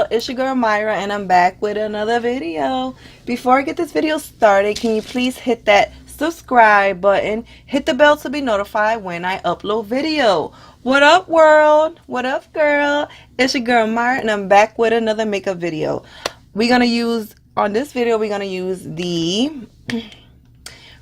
world? It's your girl Myra and I'm back with another video. Before I get this video started, can you please hit that subscribe button, hit the bell to be notified when I upload video. What up world? What up girl? It's your girl Myra and I'm back with another makeup video. On this video we're gonna use the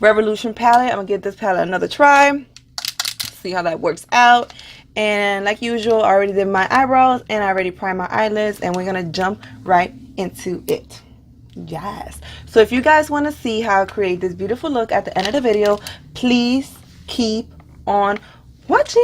Revolution palette. I'm gonna give this palette another try, see how that works out. And like usual, I already did my eyebrows and I already primed my eyelids, and we're gonna jump right into it. Yes, so if you guys want to see how I create this beautiful look at the end of the video, please keep on watching.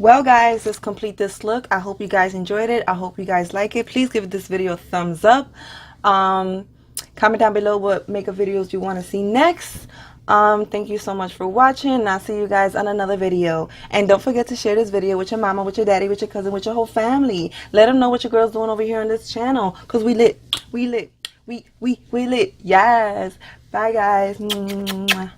Well guys, let's complete this look. I hope you guys enjoyed it. I hope you guys like it. Please give this video a thumbs up. Comment down below what makeup videos you want to see next. Thank you so much for watching, and I'll see you guys on another video. And don't forget to share this video with your mama, with your daddy, with your cousin, with your whole family. Let them know what your girl's doing over here on this channel, because we lit. We lit. Yes. Bye, guys. Mwah.